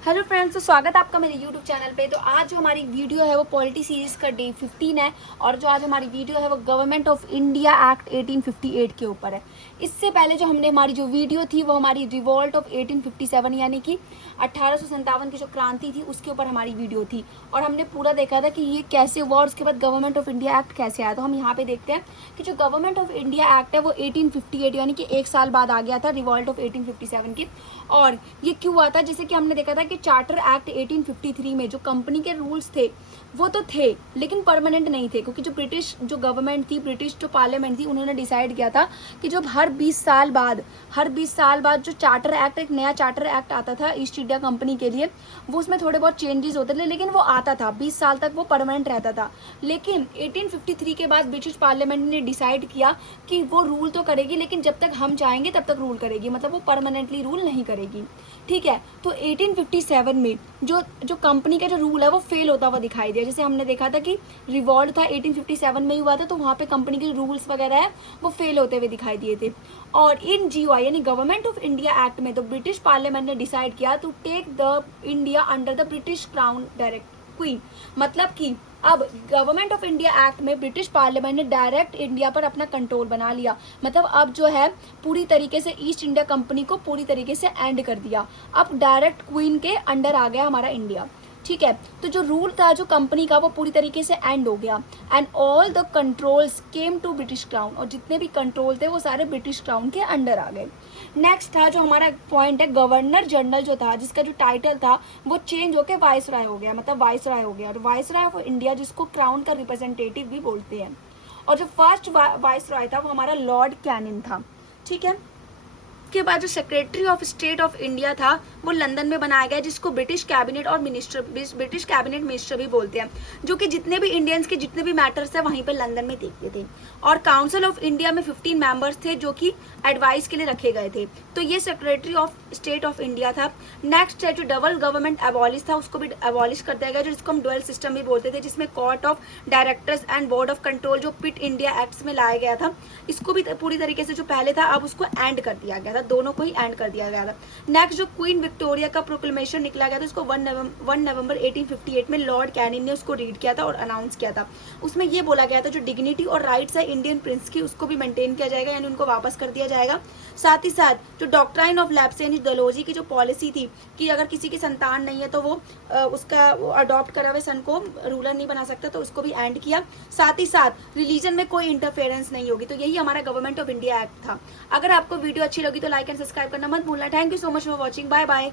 Hello friends, तो स्वागत है आपका मेरे यूट्यूब चैनल पे। तो आज जो हमारी वीडियो है वो पॉलिटी सीरीज का डे 15 है और जो आज हमारी वीडियो है वो गवर्नमेंट ऑफ इंडिया एक्ट 1858 के ऊपर है। इससे पहले जो हमने हमारी जो वीडियो थी वो हमारी रिवॉल्ट ऑफ 1857 यानी कि 1857 की जो क्रांति थी उसके ऊपर हमारी वीडियो थी और हमने पूरा देखा था कि ये कैसे हुआ और उसके बाद गवर्नमेंट ऑफ इंडिया एक्ट कैसे आया। तो हम यहाँ पे देखते हैं कि जो गवर्नमेंट ऑफ इंडिया एक्ट है वो 1858 यानी कि एक साल बाद आ गया था रिवॉल्ट ऑफ 1857 की। और ये क्यों हुआ था, जैसे कि हमने देखा था कि चार्टर एक्ट 1853 में जो कंपनी के रूल्स थे वो तो थे लेकिन परमानेंट नहीं थे, क्योंकि जो ब्रिटिश जो गवर्नमेंट थी, ब्रिटिश जो पार्लियामेंट थी, उन्होंने डिसाइड किया था कि जब हर 20 साल बाद जो चार्टर एक्ट, एक नया चार्टर एक्ट आता था ईस्ट इंडिया कंपनी के लिए, वो उसमें थोड़े बहुत चेंजेस होते थे लेकिन वो आता था 20 साल तक वो परमानेंट रहता था। लेकिन 1853 के बाद ब्रिटिश पार्लियामेंट ने डिसाइड किया कि वो रूल तो करेगी लेकिन जब तक हम चाहेंगे तब तक रूल करेगी, मतलब वो परमानेंटली रूल नहीं करेगी। ठीक है, तो 1857 में जो कंपनी का जो रूल है वो फेल होता हुआ दिखाई दिया। जैसे हमने देखा था कि रिवॉल्ट था 1857 में ही हुआ था, तो वहाँ पे कंपनी के रूल्स वगैरह है वो फेल होते हुए दिखाई दिए थे। और इन जीओआई यानी गवर्नमेंट ऑफ इंडिया एक्ट में तो ब्रिटिश पार्लियामेंट ने डिसाइड किया to take the India under the British crown direct queen, मतलब कि अब गवर्नमेंट ऑफ इंडिया एक्ट में ब्रिटिश पार्लियामेंट ने डायरेक्ट इंडिया पर अपना कंट्रोल बना लिया। मतलब अब जो है पूरी तरीके से ईस्ट इंडिया कंपनी को पूरी तरीके से एंड कर दिया। अब डायरेक्ट क्वीन के अंडर आ गया हमारा इंडिया। ठीक है, तो जो रूल था जो कंपनी का वो पूरी तरीके से एंड हो गया and all the controls came to British crown, और जितने भी कंट्रोल थे वो सारे ब्रिटिश क्राउन के अंडर आ गए। नेक्स्ट था जो हमारा पॉइंट है, गवर्नर जनरल जो था जिसका जो टाइटल था वो चेंज होकर वाइसराय हो गया, मतलब वाइसराय हो गया। और वाइसराय ऑफ इंडिया जिसको क्राउन का रिप्रेजेंटेटिव भी बोलते हैं। और जो फर्स्ट वाइसराय था वो हमारा लॉर्ड कैनिंग था। ठीक है, के बाद जो secretary of state of India था वो लंदन में बनाया गया, जिसको ब्रिटिश कैबिनेट और ब्रिटिश कैबिनेट मिनिस्टर भी बोलते हैं, जो कि जितने भी इंडियंस के जितने भी मैटर्स है वहीं पे लंदन में देखते थे। और काउंसिल ऑफ इंडिया में 15 मेंबर्स थे जो कि एडवाइस के लिए रखे गए थे। तो ये secretary of state of India था। नेक्स्ट है जो डबल गवर्नमेंट एबॉलिश था, उसको भी एबॉलिश कर दिया गया, जिसको हम डुअल सिस्टम भी बोलते थे, जिसमें court of directors and board of control जो पिट इंडिया एक्ट्स में लाया गया था, इसको भी पूरी तरीके से जो पहले था अब उसको एंड कर दिया गया था, दोनों को ही एंड कर दिया गया था। नेक्स्ट जो क्वीन विक्टोरिया का प्रोक्लेमेशन निकला गया था, उसको 1 नवंबर 1858 में लॉर्ड कैनिंग ने उसको रीड किया था और अनाउंस किया था। उसमें ये बोला गया था जो डिग्निटी और राइट्स है इंडियन प्रिंस की उसको भी मेंटेन किया जाएगा, यानी उनको वापस कर दिया जाएगा। साथ ही साथ जो डॉक्ट्राइन ऑफ लैप्स यानी डलोजी की जो पॉलिसी थी कि अगर किसी की संतान नहीं है तो वो उसका अडॉप्ट करा हुए सन को रूलर नहीं बना सकता, तो उसको भी एंड किया। साथ ही साथ रिलीजन में कोई इंटरफेरेंस नहीं होगी। तो यही हमारा गवर्नमेंट ऑफ इंडिया एक्ट था। अगर आपको वीडियो अच्छी लगी तो लाइक एंड सब्सक्राइब करना मत भूलना। Thank you so much for watching. Bye bye.